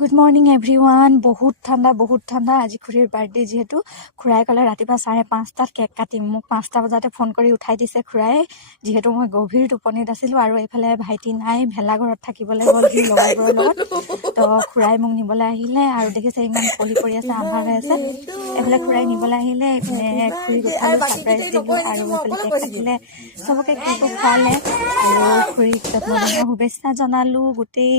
Good morning everyone. বহুত ঠাণ্ডা আজি খুৰীৰ বাৰ্থডে যিহেতু খুৰাই ক'লে ৰাতিপুৱা 5:30 কেক কাটিম। মোক 5টা বজাতে ফোন কৰি উঠাই দিছে খুৰাই, যিহেতু মই গভীৰ টোপনিত আছিলোঁ আৰু এইফালে ভাইটি নাই, ভেলাঘৰত থাকিবলৈ গ'ল সি লগৰবোৰৰ লগত। তো খুৰাই মোক নিবলৈ আহিলে আৰু দেখিছে ইমান কুঁৱলী পৰি আছে, আন্ধাৰ হৈ আছে। এইফালে খুৰাই নিবলৈ আহিলে, এইপিনে খুৰীক উঠালোঁ, ছাৰপ্ৰাইজ দিলোঁ আৰু এইফালে কেক কাটিলে, চবকে কেকো খোৱালে আৰু খুৰীক জন্মদিনৰ শুভেচ্ছা জনালোঁ। গোটেই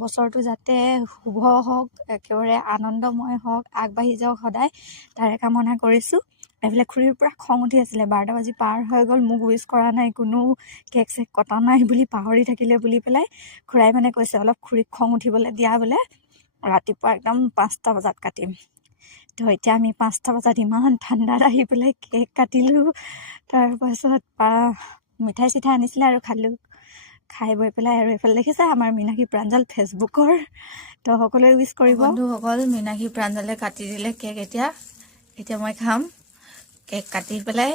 বছৰটো যাতে শুভ হওক, একেবাৰে আনন্দময় হওক, আগবাঢ়ি যাওক সদায়, তাৰে কামনা কৰিছোঁ। এইফালে খুৰীৰ পৰা খং উঠি আছিলে, 12টা বাজি পাৰ হৈ গ'ল, মোক উইচ কৰা নাই, কোনো কেক চেক কটা নাই বুলি পাহৰি থাকিলে বুলি পেলাই খুৰাই মানে কৈছে অলপ খুৰীক খং উঠিবলৈ দিয়া বোলে, ৰাতিপুৱা একদম 5টা বজাত কাটিম। তো এতিয়া আমি 5টা বজাত ইমান ঠাণ্ডাত আহি পেলাই কেক কাটিলোঁ। তাৰপাছত মিঠাই চিঠাই আনিছিলে আৰু খালোঁ, খাই বৈ পেলাই আৰু এইফালে দেখিছে আমাৰ মীনাক্ষী প্ৰাঞ্জল ফেচবুকৰ। তো সকলোৱে উইচ কৰিব। বন্ধুসকল, মীনাক্ষী প্ৰাঞ্জলে কাটি দিলে কেক। এতিয়া মই খাম কেক কাটি পেলাই।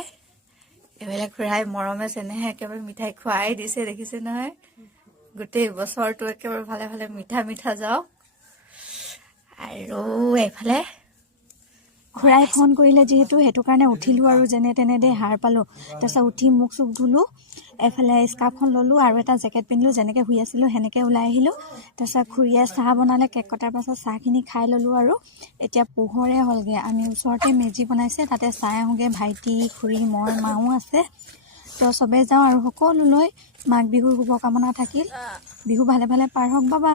এইফালে খুৰাই মৰমে চেনেহে একেবাৰে মিঠাই খুৱাই দিছে, দেখিছে নহয়। গোটেই বছৰটো একেবাৰে ভালে ভালে মিঠা যাওক। আৰু এইফালে খুৰাই ফোন কৰিলে যিহেতু, সেইটো কাৰণে উঠিলোঁ আৰু যেনে তেনে দে সাৰ পালোঁ। তাৰপিছত উঠি মুখ চুখ ধুলোঁ, এইফালে স্কাৰ্ফখন ল'লোঁ আৰু এটা জেকেট পিন্ধিলোঁ, যেনেকৈ শুই আছিলোঁ সেনেকৈ ওলাই আহিলোঁ। তাৰপিছত খুৰীয়ে চাহ বনালে, কেক কটাৰ পাছত চাহখিনি খাই ল'লোঁ আৰু এতিয়া পোহৰে হ'লগৈ। আমি ওচৰতে মেজি বনাইছে, তাতে চাই আহোঁগৈ। ভাইটি, খুৰী, মই, মাও আছে। তো চবেই যাওঁ আৰু সকলোলৈ মাঘ বিহুৰ শুভকামনা থাকিল। বিহু ভালে ভালে পাৰ হওক, বাবা।